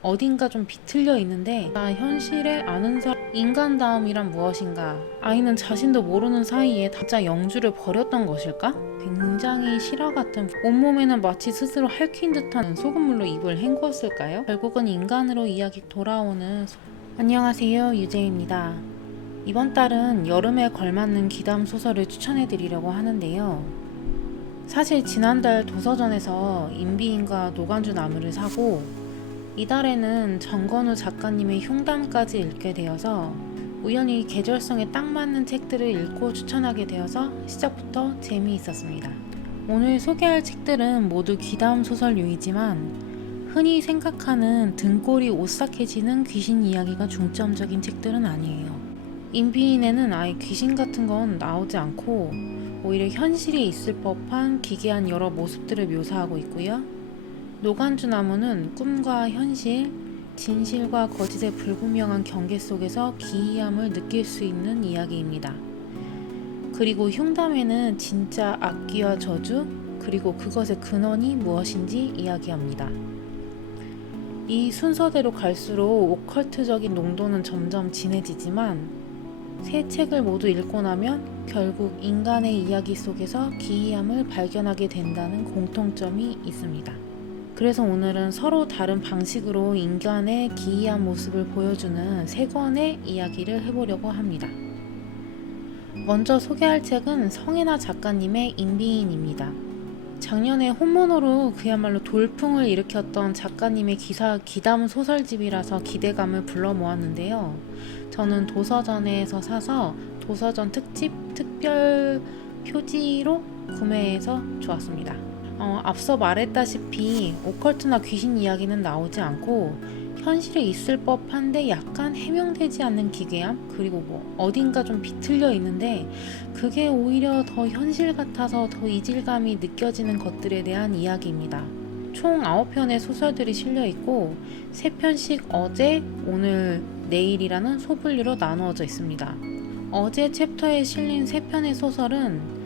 어딘가 좀 비틀려 있는데 현실에 아는 사람 인간다움이란 무엇인가? 아이는 자신도 모르는 사이에 가짜 영주를 버렸던 것일까? 굉장히 실화 같은 온몸에는 마치 스스로 핥힌 듯한 소금물로 입을 헹구었을까요? 결국은 인간으로 이야기 돌아오는 안녕하세요, 유재입니다. 이번 달은 여름에 걸맞는 귀담 소설을 추천해드리려고 하는데요. 사실 지난달 도서전에서 임비인과 노간주 나무를 사고 이달에는 정건우 작가님의 흉담까지 읽게 되어서 우연히 계절성에 딱 맞는 책들을 읽고 추천하게 되어서 시작부터 재미있었습니다. 오늘 소개할 책들은 모두 귀담 소설류이지만 흔히 생각하는 등골이 오싹해지는 귀신 이야기가 중점적인 책들은 아니에요. 임비인에는 아예 귀신 같은 건 나오지 않고 오히려 현실에 있을 법한 기괴한 여러 모습들을 묘사하고 있고요. 노간주 나무는 꿈과 현실, 진실과 거짓의 불분명한 경계 속에서 기이함을 느낄 수 있는 이야기입니다. 그리고 흉담에는 진짜 악귀와 저주, 그리고 그것의 근원이 무엇인지 이야기합니다. 이 순서대로 갈수록 오컬트적인 농도는 점점 진해지지만 세 책을 모두 읽고 나면 결국 인간의 이야기 속에서 기이함을 발견하게 된다는 공통점이 있습니다. 그래서 오늘은 서로 다른 방식으로 인간의 기이한 모습을 보여주는 세 권의 이야기를 해보려고 합니다. 먼저 소개할 책은 성혜나 작가님의 임비인입니다. 작년에 홈모노로 그야말로 돌풍을 일으켰던 작가님의 귀담 소설집이라서 기대감을 불러 모았는데요. 저는 도서전에서 사서 도서전 특집 특별 표지로 구매해서 좋았습니다. 앞서 말했다시피 오컬트나 귀신 이야기는 나오지 않고 현실에 있을 법한데 약간 해명되지 않는 기괴함, 그리고 어딘가 좀 비틀려 있는데 그게 오히려 더 현실 같아서 더 이질감이 느껴지는 것들에 대한 이야기입니다. 총 9편의 소설들이 실려 있고 3편씩 어제, 오늘, 내일이라는 소분류로 나누어져 있습니다. 어제 챕터에 실린 3편의 소설은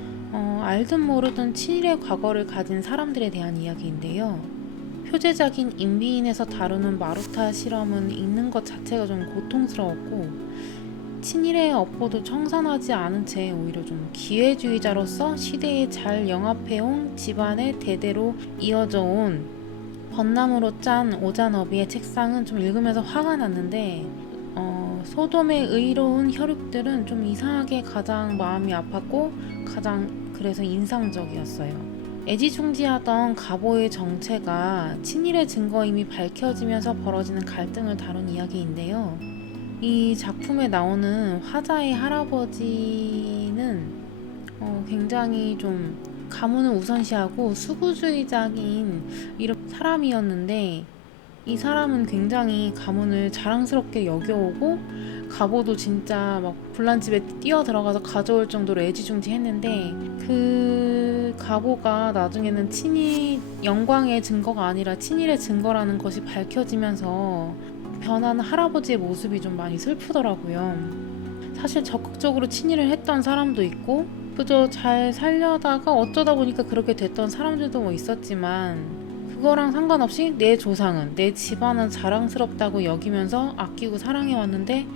알든 모르든 친일의 과거를 가진 사람들에 대한 이야기인데요. 표제작인 임비인에서 다루는 마루타 실험은 읽는 것 자체가 좀 고통스러웠고 친일의 업보도 청산하지 않은 채 오히려 좀 기회주의자로서 시대에 잘 영합해온 집안의 대대로 이어져 온 벚나무로 짠 오잔어비의 책상은 좀 읽으면서 화가 났는데 소돔의 의로운 혈육들은 좀 이상하게 가장 마음이 아팠고 가장 그래서 인상적이었어요. 애지중지하던 가보의 정체가 친일의 증거임이 밝혀지면서 벌어지는 갈등을 다룬 이야기인데요. 이 작품에 나오는 화자의 할아버지는 굉장히 좀 가문을 우선시하고 수구주의적인 이런 사람이었는데 이 사람은 굉장히 가문을 자랑스럽게 여겨오고 가보도 진짜 막 불난집에 뛰어 들어가서 가져올 정도로 애지중지했는데 그 가보가 나중에는 친일 영광의 증거가 아니라 친일의 증거라는 것이 밝혀지면서 변한 할아버지의 모습이 좀 많이 슬프더라고요. 사실 적극적으로 친일을 했던 사람도 있고 그저 잘 살려다가 어쩌다 보니까 그렇게 됐던 사람들도 있었지만 그거랑 상관없이 내 조상은, 내 집안은 자랑스럽다고 여기면서 아끼고 사랑해왔는데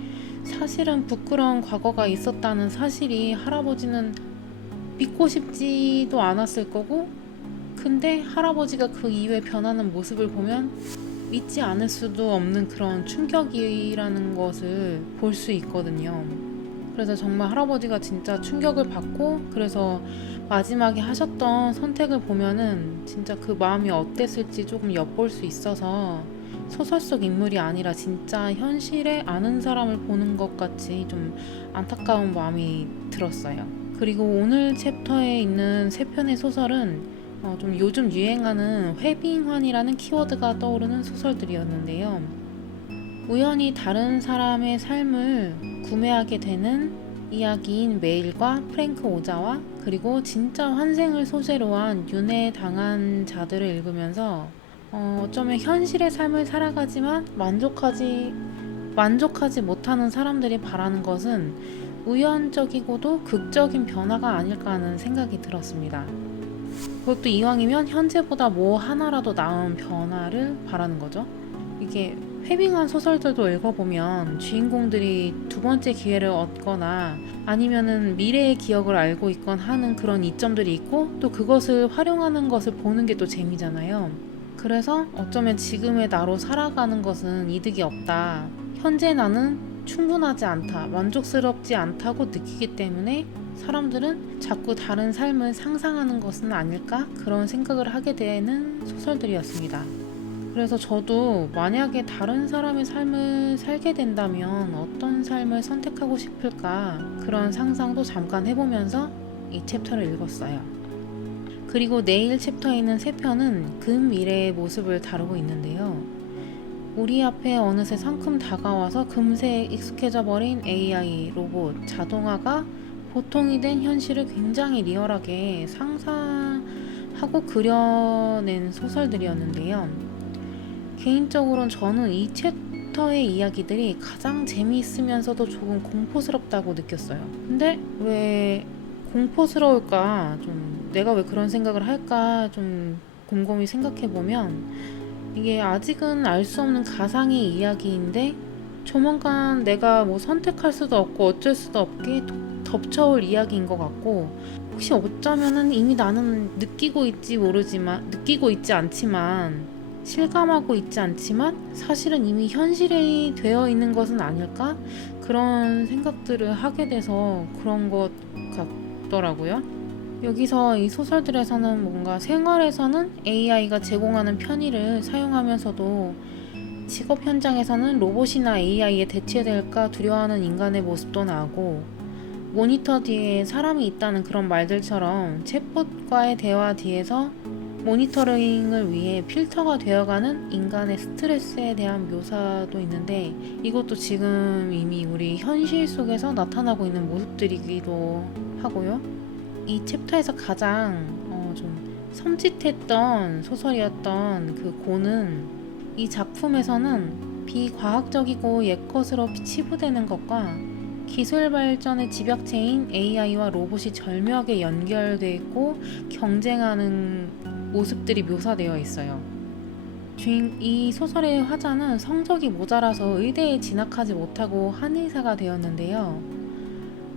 사실은 부끄러운 과거가 있었다는 사실이 할아버지는 믿고 싶지도 않았을 거고 근데 할아버지가 그 이후에 변하는 모습을 보면 믿지 않을 수도 없는 그런 충격이라는 것을 볼 수 있거든요. 그래서 정말 할아버지가 진짜 충격을 받고 그래서 마지막에 하셨던 선택을 보면은 진짜 그 마음이 어땠을지 조금 엿볼 수 있어서 소설 속 인물이 아니라 진짜 현실에 아는 사람을 보는 것 같이 좀 안타까운 마음이 들었어요. 그리고 오늘 챕터에 있는 3편의 소설은 좀 요즘 유행하는 회빙환이라는 키워드가 떠오르는 소설들이었는데요. 우연히 다른 사람의 삶을 구매하게 되는 이야기인 메일과 프랭크 오자와 그리고 진짜 환생을 소재로 한 윤회당한 자들을 읽으면서 어쩌면 현실의 삶을 살아가지만 만족하지 못하는 사람들이 바라는 것은 우연적이고도 극적인 변화가 아닐까 하는 생각이 들었습니다. 그것도 이왕이면 현재보다 뭐 하나라도 나은 변화를 바라는 거죠. 이게 회빙한 소설들도 읽어보면 주인공들이 두 번째 기회를 얻거나 아니면은 미래의 기억을 알고 있건 하는 그런 이점들이 있고 또 그것을 활용하는 것을 보는 게 또 재미잖아요. 그래서 어쩌면 지금의 나로 살아가는 것은 이득이 없다. 현재 나는 충분하지 않다. 만족스럽지 않다고 느끼기 때문에 사람들은 자꾸 다른 삶을 상상하는 것은 아닐까? 그런 생각을 하게 되는 소설들이었습니다. 그래서 저도 만약에 다른 사람의 삶을 살게 된다면 어떤 삶을 선택하고 싶을까? 그런 상상도 잠깐 해보면서 이 챕터를 읽었어요. 그리고 내일 챕터에 있는 세 편은 근미래의 모습을 다루고 있는데요. 우리 앞에 어느새 성큼 다가와서 금세 익숙해져 버린 AI, 로봇, 자동화가 보통이 된 현실을 굉장히 리얼하게 상상하고 그려낸 소설들이었는데요. 개인적으로는 저는 이 챕터의 이야기들이 가장 재미있으면서도 조금 공포스럽다고 느꼈어요. 근데 왜 공포스러울까? 좀 내가 왜 그런 생각을 할까? 좀 곰곰이 생각해보면 이게 아직은 알 수 없는 가상의 이야기인데 조만간 내가 뭐 선택할 수도 없고 어쩔 수도 없게 덮쳐올 이야기인 것 같고 혹시 어쩌면은 이미 나는 느끼고 있지 않지만 실감하고 있지 않지만 사실은 이미 현실이 되어 있는 것은 아닐까? 그런 생각들을 하게 돼서 그런 것 같더라고요. 여기서 이 소설들에서는 뭔가 생활에서는 AI가 제공하는 편의를 사용하면서도 직업 현장에서는 로봇이나 AI에 대체될까 두려워하는 인간의 모습도 나오고 모니터 뒤에 사람이 있다는 그런 말들처럼 챗봇과의 대화 뒤에서 모니터링을 위해 필터가 되어가는 인간의 스트레스에 대한 묘사도 있는데 이것도 지금 이미 우리 현실 속에서 나타나고 있는 모습들이기도 하고요. 이 챕터에서 가장 좀 섬찟했던 소설이었던 그 고는 이 작품에서는 비과학적이고 옛것으로 치부되는 것과 기술 발전의 집약체인 AI와 로봇이 절묘하게 연결되어 있고 경쟁하는 모습들이 묘사되어 있어요. 이 소설의 화자는 성적이 모자라서 의대에 진학하지 못하고 한의사가 되었는데요.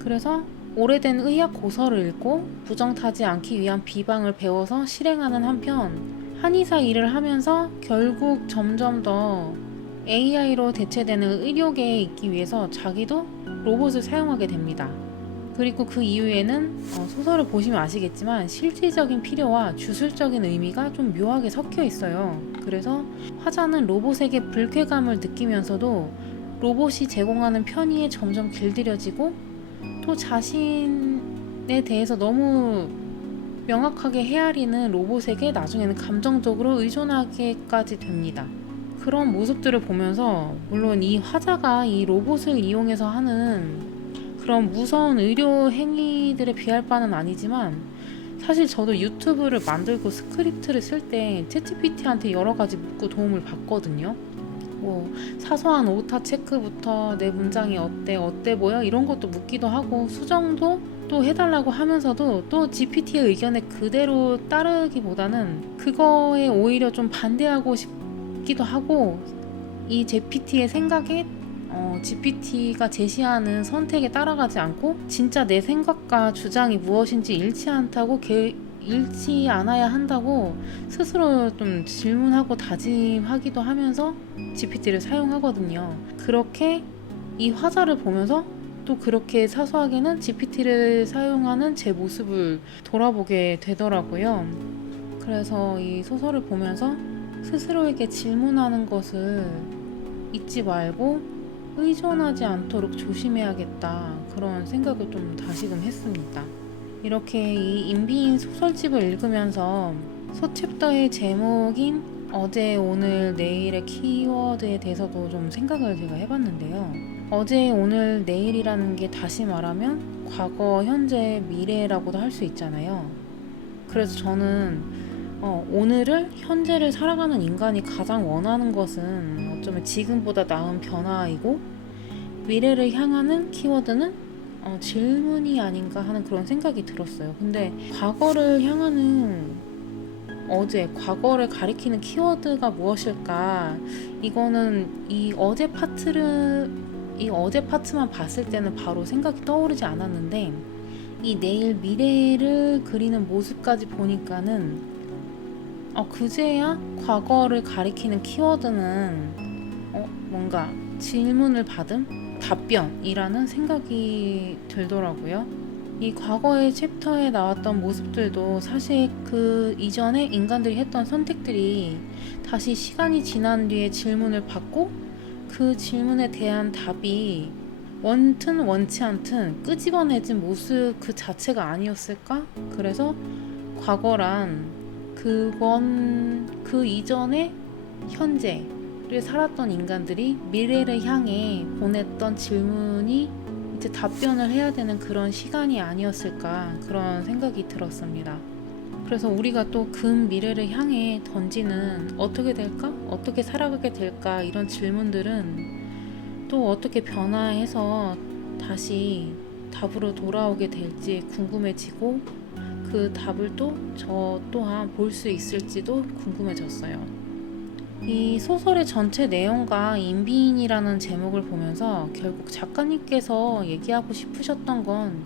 그래서 오래된 의학 고서를 읽고 부정타지 않기 위한 비방을 배워서 실행하는 한편 한의사 일을 하면서 결국 점점 더 AI로 대체되는 의료계에 있기 위해서 자기도 로봇을 사용하게 됩니다. 그리고 그 이후에는 소설을 보시면 아시겠지만 실질적인 필요와 주술적인 의미가 좀 묘하게 섞여 있어요. 그래서 화자는 로봇에게 불쾌감을 느끼면서도 로봇이 제공하는 편의에 점점 길들여지고 또 자신에 대해서 너무 명확하게 헤아리는 로봇에게 나중에는 감정적으로 의존하게까지 됩니다. 그런 모습들을 보면서 물론 이 화자가 이 로봇을 이용해서 하는 그런 무서운 의료 행위들에 비할 바는 아니지만 사실 저도 유튜브를 만들고 스크립트를 쓸 때 챗GPT한테 여러 가지 묻고 도움을 받거든요. 뭐 사소한 오타 체크부터 내 문장이 어때 보여 이런 것도 묻기도 하고 수정도 또 해달라고 하면서도 또 GPT의 의견에 그대로 따르기보다는 그거에 오히려 좀 반대하고 싶기도 하고 이 GPT의 생각에 GPT가 제시하는 선택에 따라가지 않고 진짜 내 생각과 주장이 무엇인지 잃지 않아야 한다고 스스로 좀 질문하고 다짐하기도 하면서 GPT를 사용하거든요. 그렇게 이 화자를 보면서 또 그렇게 사소하게는 GPT를 사용하는 제 모습을 돌아보게 되더라고요. 그래서 이 소설을 보면서 스스로에게 질문하는 것을 잊지 말고 의존하지 않도록 조심해야겠다 그런 생각을 좀 다시금 했습니다. 이렇게 이 인비인 소설집을 읽으면서 소챕터의 제목인 어제, 오늘, 내일의 키워드에 대해서도 좀 생각을 제가 해봤는데요. 어제, 오늘, 내일이라는 게 다시 말하면 과거, 현재, 미래라고도 할 수 있잖아요. 그래서 저는 오늘을, 현재를 살아가는 인간이 가장 원하는 것은 어쩌면 지금보다 나은 변화이고 미래를 향하는 키워드는 질문이 아닌가 하는 그런 생각이 들었어요. 근데 과거를 향하는 어제, 과거를 가리키는 키워드가 무엇일까? 이거는 이 어제 파트만 봤을 때는 바로 생각이 떠오르지 않았는데, 이 내일 미래를 그리는 모습까지 보니까는 그제야 과거를 가리키는 키워드는 뭔가 질문을 받음? 답변이라는 생각이 들더라고요. 이 과거의 챕터에 나왔던 모습들도 사실 그 이전에 인간들이 했던 선택들이 다시 시간이 지난 뒤에 질문을 받고 그 질문에 대한 답이 원튼 원치 않든 끄집어내진 모습 그 자체가 아니었을까? 그래서 과거란 그건 그 이전에 현재를 살았던 인간들이 미래를 향해 보냈던 질문이 이제 답변을 해야 되는 그런 시간이 아니었을까, 그런 생각이 들었습니다. 그래서 우리가 또 미래를 향해 던지는 어떻게 될까? 어떻게 살아가게 될까? 이런 질문들은 또 어떻게 변화해서 다시 답으로 돌아오게 될지 궁금해지고, 그 답을 또 저 또한 볼 수 있을지도 궁금해졌어요. 이 소설의 전체 내용과 인비인이라는 제목을 보면서 결국 작가님께서 얘기하고 싶으셨던 건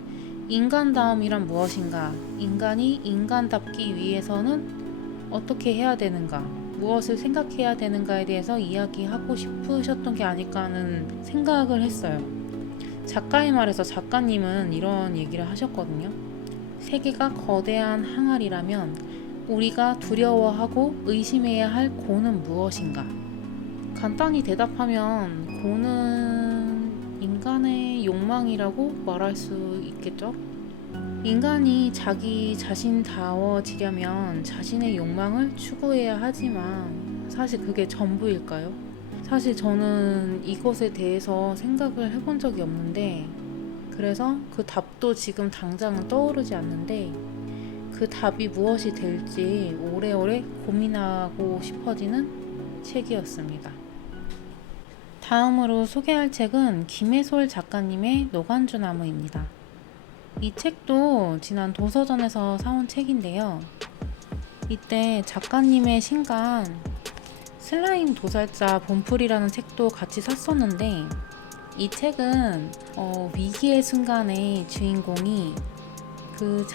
인간다움이란 무엇인가, 인간이 인간답기 위해서는 어떻게 해야 되는가, 무엇을 생각해야 되는가에 대해서 이야기하고 싶으셨던 게 아닐까 하는 생각을 했어요. 작가의 말에서 작가님은 이런 얘기를 하셨거든요. 세계가 거대한 항아리라면 우리가 두려워하고 의심해야 할 고는 무엇인가? 간단히 대답하면 고는 인간의 욕망이라고 말할 수 있겠죠? 인간이 자기 자신다워지려면 자신의 욕망을 추구해야 하지만 사실 그게 전부일까요? 사실 저는 이것에 대해서 생각을 해본 적이 없는데, 그래서 그 답도 지금 당장은 떠오르지 않는데 그 답이 무엇이 될지 오래오래 고민하고 싶어지는 책이었습니다. 다음으로 소개할 책은 김혜솔 작가님의 노간주 나무입니다. 이 책도 지난 도서전에서 사온 책인데요. 이때 작가님의 신간 슬라임 도살자 본풀이라는 책도 같이 샀었는데, 이 책은 위기의 순간에 주인공이 그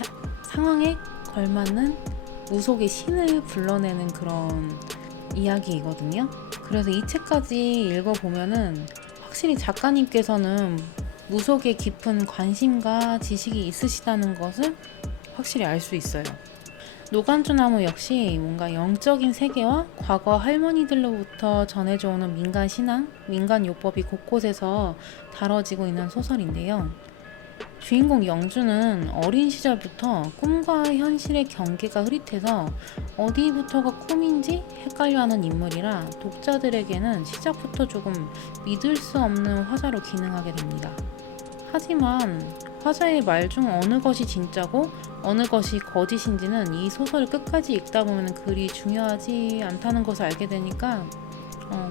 상황에 걸맞는 무속의 신을 불러내는 그런 이야기이거든요. 그래서 이 책까지 읽어보면은 확실히 작가님께서는 무속에 깊은 관심과 지식이 있으시다는 것을 확실히 알 수 있어요. 노간주나무 역시 뭔가 영적인 세계와 과거 할머니들로부터 전해져 오는 민간 신앙, 민간 요법이 곳곳에서 다뤄지고 있는 소설인데요. 주인공 영주는 어린 시절부터 꿈과 현실의 경계가 흐릿해서 어디부터가 꿈인지 헷갈려하는 인물이라 독자들에게는 시작부터 조금 믿을 수 없는 화자로 기능하게 됩니다. 하지만 화자의 말 중 어느 것이 진짜고 어느 것이 거짓인지는 이 소설을 끝까지 읽다 보면 그리 중요하지 않다는 것을 알게 되니까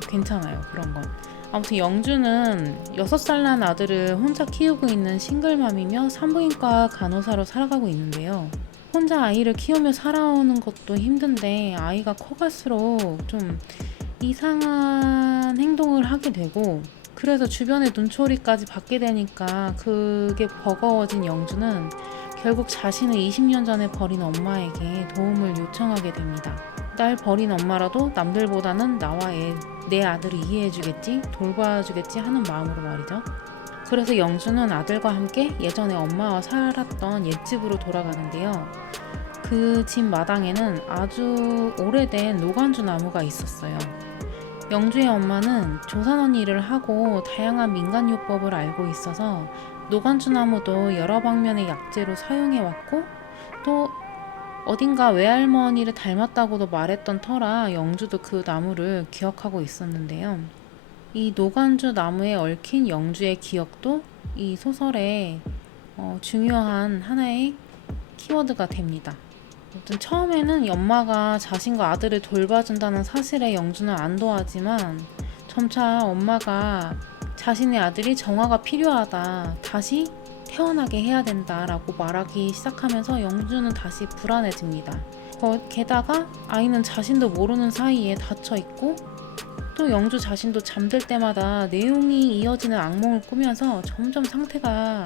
괜찮아요, 그런 건. 아무튼 영주는 6살 난 아들을 혼자 키우고 있는 싱글맘이며 산부인과 간호사로 살아가고 있는데요. 혼자 아이를 키우며 살아오는 것도 힘든데 아이가 커갈수록 좀 이상한 행동을 하게 되고, 그래서 주변의 눈초리까지 받게 되니까 그게 버거워진 영주는 결국 자신을 20년 전에 버린 엄마에게 도움을 요청하게 됩니다. 날 버린 엄마라도 남들보다는 나와 내 아들을 이해해주겠지, 돌봐주겠지 하는 마음으로 말이죠. 그래서 영주는 아들과 함께 예전에 엄마와 살았던 옛집으로 돌아가는데요. 그 집 마당에는 아주 오래된 노간주 나무가 있었어요. 영주의 엄마는 조산원 일을 하고 다양한 민간요법을 알고 있어서 노간주 나무도 여러 방면의 약재로 사용해왔고, 또 어딘가 외할머니를 닮았다고도 말했던 터라 영주도 그 나무를 기억하고 있었는데요. 이 노간주 나무에 얽힌 영주의 기억도 이 소설의 중요한 하나의 키워드가 됩니다. 아무튼 처음에는 엄마가 자신과 아들을 돌봐준다는 사실에 영주는 안도하지만 점차 엄마가 자신의 아들이 정화가 필요하다, 다시 태어나게 해야 된다라고 말하기 시작하면서 영주는 다시 불안해집니다. 게다가 아이는 자신도 모르는 사이에 닫혀있고 또 영주 자신도 잠들 때마다 내용이 이어지는 악몽을 꾸면서 점점 상태가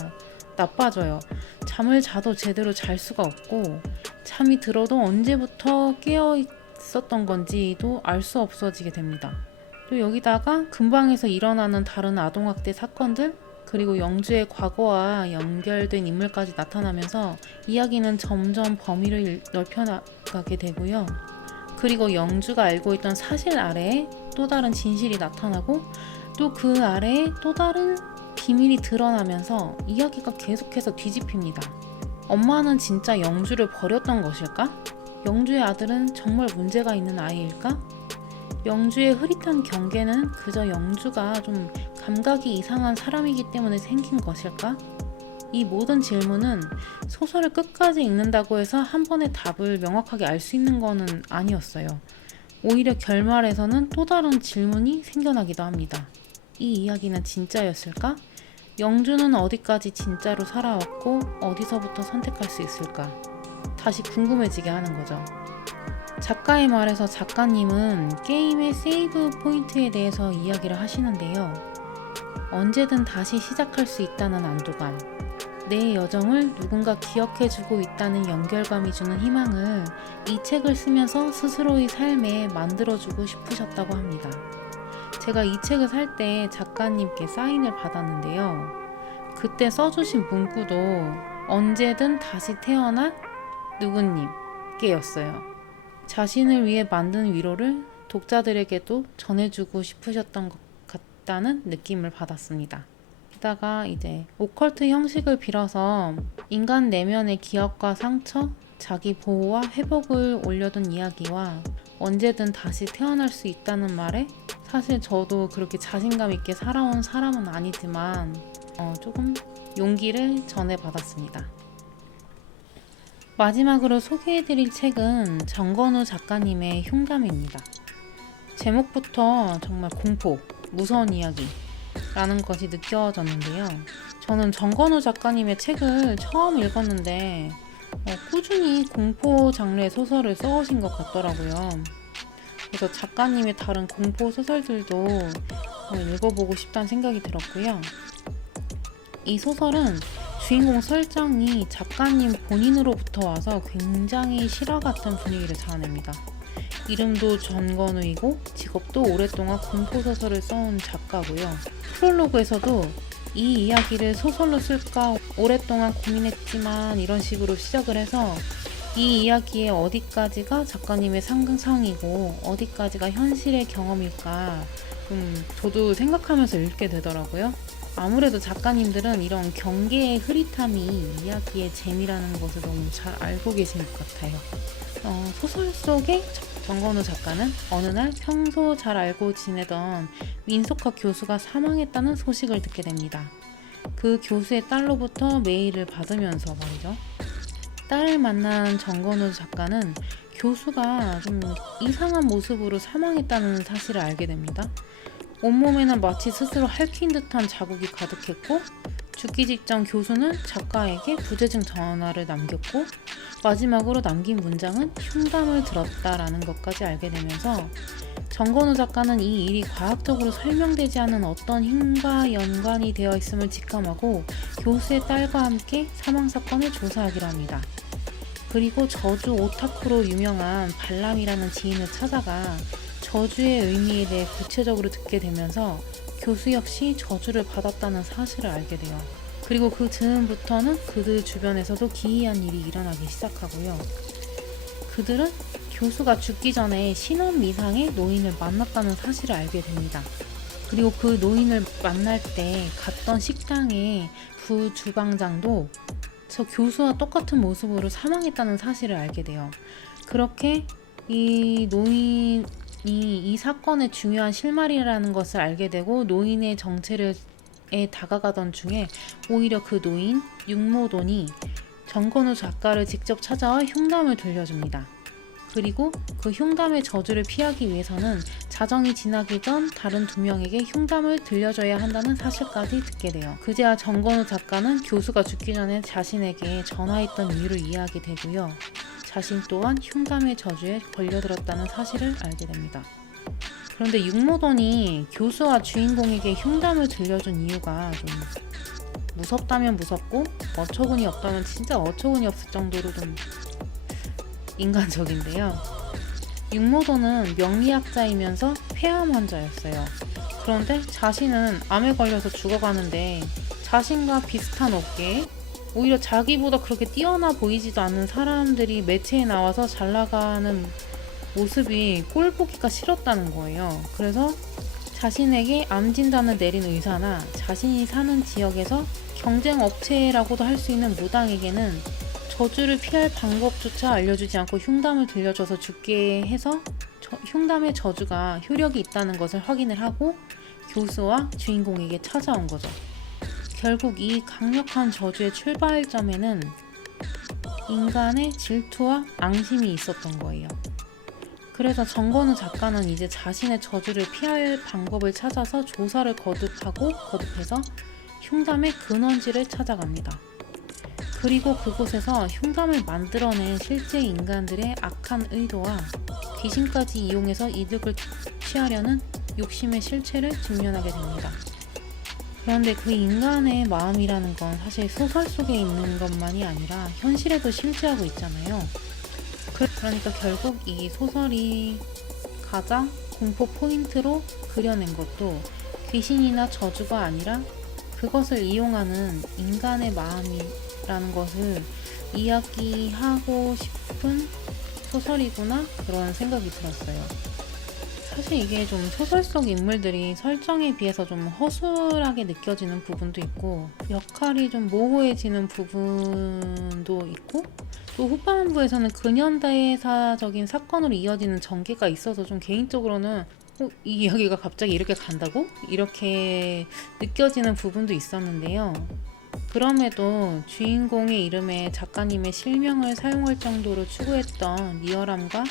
나빠져요. 잠을 자도 제대로 잘 수가 없고 잠이 들어도 언제부터 깨어 있었던 건지도 알 수 없어지게 됩니다. 또 여기다가 근방에서 일어나는 다른 아동학대 사건들 그리고 영주의 과거와 연결된 인물까지 나타나면서 이야기는 점점 범위를 넓혀나가게 되고요. 그리고 영주가 알고 있던 사실 아래에 또 다른 진실이 나타나고 또 그 아래에 또 다른 비밀이 드러나면서 이야기가 계속해서 뒤집힙니다. 엄마는 진짜 영주를 버렸던 것일까? 영주의 아들은 정말 문제가 있는 아이일까? 영주의 흐릿한 경계는 그저 영주가 좀 감각이 이상한 사람이기 때문에 생긴 것일까? 이 모든 질문은 소설을 끝까지 읽는다고 해서 한 번에 답을 명확하게 알 수 있는 것은 아니었어요. 오히려 결말에서는 또 다른 질문이 생겨나기도 합니다. 이 이야기는 진짜였을까? 영주는 어디까지 진짜로 살아왔고 어디서부터 선택할 수 있을까? 다시 궁금해지게 하는 거죠. 작가의 말에서 작가님은 게임의 세이브 포인트에 대해서 이야기를 하시는데요. 언제든 다시 시작할 수 있다는 안도감, 내 여정을 누군가 기억해주고 있다는 연결감이 주는 희망을 이 책을 쓰면서 스스로의 삶에 만들어주고 싶으셨다고 합니다. 제가 이 책을 살 때 작가님께 사인을 받았는데요. 그때 써주신 문구도 언제든 다시 태어날 누구님께였어요. 자신을 위해 만든 위로를 독자들에게도 전해주고 싶으셨던 것 같다는 느낌을 받았습니다. 게다가 이제 오컬트 형식을 빌어서 인간 내면의 기억과 상처, 자기 보호와 회복을 올려둔 이야기와 언제든 다시 태어날 수 있다는 말에 사실 저도 그렇게 자신감 있게 살아온 사람은 아니지만 조금 용기를 전해받았습니다. 마지막으로 소개해드릴 책은 정건우 작가님의 흉담입니다. 제목부터 정말 공포, 무서운 이야기라는 것이 느껴졌는데요. 저는 정건우 작가님의 책을 처음 읽었는데 꾸준히 공포 장르의 소설을 써오신 것 같더라고요. 그래서 작가님의 다른 공포 소설들도 읽어보고 싶다는 생각이 들었고요. 이 소설은 주인공 설정이 작가님 본인으로부터 와서 굉장히 실화 같은 분위기를 자아냅니다. 이름도 전건우이고 직업도 오랫동안 공포소설을 써온 작가고요. 프롤로그에서도 이 이야기를 소설로 쓸까 오랫동안 고민했지만 이런 식으로 시작을 해서 이 이야기의 어디까지가 작가님의 상상이고 어디까지가 현실의 경험일까 저도 생각하면서 읽게 되더라고요. 아무래도 작가님들은 이런 경계의 흐릿함이 이야기의 재미라는 것을 너무 잘 알고 계신 것 같아요. 소설 속의 정건우 작가는 어느 날 평소 잘 알고 지내던 민속학 교수가 사망했다는 소식을 듣게 됩니다. 그 교수의 딸로부터 메일을 받으면서 말이죠. 딸을 만난 정건우 작가는 교수가 좀 이상한 모습으로 사망했다는 사실을 알게 됩니다. 온몸에는 마치 스스로 핥힌 듯한 자국이 가득했고 죽기 직전 교수는 작가에게 부재중 전화를 남겼고 마지막으로 남긴 문장은 흉담을 들었다라는 것까지 알게 되면서 정건우 작가는 이 일이 과학적으로 설명되지 않은 어떤 힘과 연관이 되어 있음을 직감하고 교수의 딸과 함께 사망사건을 조사하기로 합니다. 그리고 저주 오타쿠로 유명한 발람이라는 지인을 찾아가 저주의 의미에 대해 구체적으로 듣게 되면서 교수 역시 저주를 받았다는 사실을 알게 돼요. 그리고 그 즈음부터는 그들 주변에서도 기이한 일이 일어나기 시작하고요. 그들은 교수가 죽기 전에 신원 미상의 노인을 만났다는 사실을 알게 됩니다. 그리고 그 노인을 만날 때 갔던 식당의 부주방장도 저 교수와 똑같은 모습으로 사망했다는 사실을 알게 돼요. 그렇게 이 노인이 이 사건의 중요한 실마리라는 것을 알게 되고 노인의 정체에 다가가던 중에 오히려 그 노인 육모돈이 정건우 작가를 직접 찾아와 흉담을 들려줍니다. 그리고 그 흉담의 저주를 피하기 위해서는 자정이 지나기 전 다른 두 명에게 흉담을 들려줘야 한다는 사실까지 듣게 돼요. 그제야 정건우 작가는 교수가 죽기 전에 자신에게 전화했던 이유를 이해하게 되고요. 자신 또한 흉담의 저주에 걸려들었다는 사실을 알게 됩니다. 그런데 육모돈이 교수와 주인공에게 흉담을 들려준 이유가 좀 무섭다면 무섭고 어처구니 없다면 진짜 어처구니 없을 정도로 좀 인간적인데요. 육모돈은 명리학자이면서 폐암 환자였어요. 그런데 자신은 암에 걸려서 죽어가는데 자신과 비슷한 업계에 오히려 자기보다 그렇게 뛰어나 보이지도 않는 사람들이 매체에 나와서 잘 나가는 모습이 꼴 보기가 싫었다는 거예요. 그래서 자신에게 암 진단을 내린 의사나 자신이 사는 지역에서 경쟁 업체라고도 할 수 있는 무당에게는 저주를 피할 방법조차 알려주지 않고 흉담을 들려줘서 죽게 해서 흉담의 저주가 효력이 있다는 것을 확인을 하고 교수와 주인공에게 찾아온 거죠. 결국 이 강력한 저주의 출발점에는 인간의 질투와 앙심이 있었던 거예요. 그래서 정건우 작가는 이제 자신의 저주를 피할 방법을 찾아서 조사를 거듭해서 흉담의 근원지를 찾아갑니다. 그리고 그곳에서 흉담을 만들어낸 실제 인간들의 악한 의도와 귀신까지 이용해서 이득을 취하려는 욕심의 실체를 직면하게 됩니다. 그런데 그 인간의 마음이라는 건 사실 소설 속에 있는 것만이 아니라 현실에도 실제하고 있잖아요. 그러니까 결국 이 소설이 가장 공포 포인트로 그려낸 것도 귀신이나 저주가 아니라 그것을 이용하는 인간의 마음이라는 것을 이야기하고 싶은 소설이구나 그런 생각이 들었어요. 사실 이게 좀 소설 속 인물들이 설정에 비해서 좀 허술하게 느껴지는 부분도 있고 역할이 좀 모호해지는 부분도 있고 또 후반부에서는 근현대사적인 사건으로 이어지는 전개가 있어서 좀 개인적으로는 이 이야기가 갑자기 이렇게 간다고? 이렇게 느껴지는 부분도 있었는데요. 그럼에도 주인공의 이름에 작가님의 실명을 사용할 정도로 추구했던 리얼함과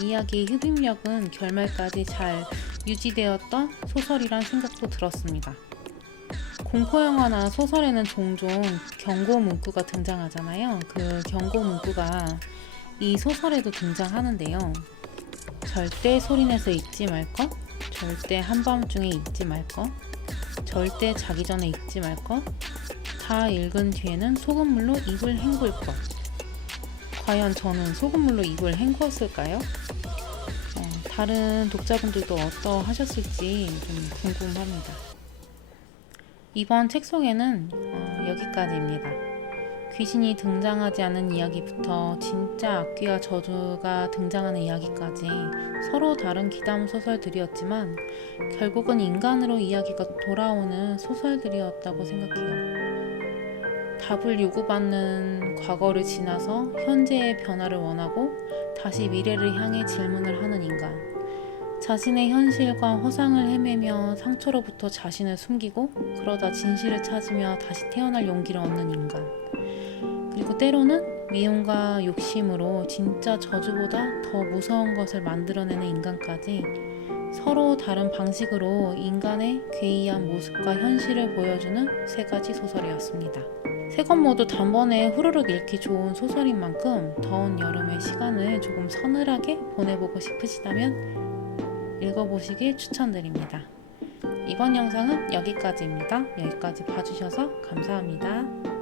이야기의 흡입력은 결말까지 잘 유지되었던 소설이란 생각도 들었습니다. 공포영화나 소설에는 종종 경고 문구가 등장하잖아요. 그 경고 문구가 이 소설에도 등장하는데요. 절대 소리내서 읽지 말 것, 절대 한밤중에 읽지 말 것, 절대 자기 전에 읽지 말 것, 다 읽은 뒤에는 소금물로 입을 헹굴 것. 과연 저는 소금물로 입을 헹궜을까요? 다른 독자분들도 어떠하셨을지 좀 궁금합니다. 이번 책 소개는 여기까지입니다. 귀신이 등장하지 않은 이야기부터 진짜 악귀와 저주가 등장하는 이야기까지 서로 다른 귀담 소설들이었지만 결국은 인간으로 이야기가 돌아오는 소설들이었다고 생각해요. 답을 요구받는 과거를 지나서 현재의 변화를 원하고 다시 미래를 향해 질문을 하는 인간. 자신의 현실과 허상을 헤매며 상처로부터 자신을 숨기고 그러다 진실을 찾으며 다시 태어날 용기를 얻는 인간. 그리고 때로는 미움과 욕심으로 진짜 저주보다 더 무서운 것을 만들어내는 인간까지 서로 다른 방식으로 인간의 괴이한 모습과 현실을 보여주는 세 가지 소설이었습니다. 세 권 모두 단번에 후루룩 읽기 좋은 소설인 만큼 더운 여름의 시간을 조금 서늘하게 보내보고 싶으시다면 읽어보시길 추천드립니다. 이번 영상은 여기까지입니다. 여기까지 봐주셔서 감사합니다.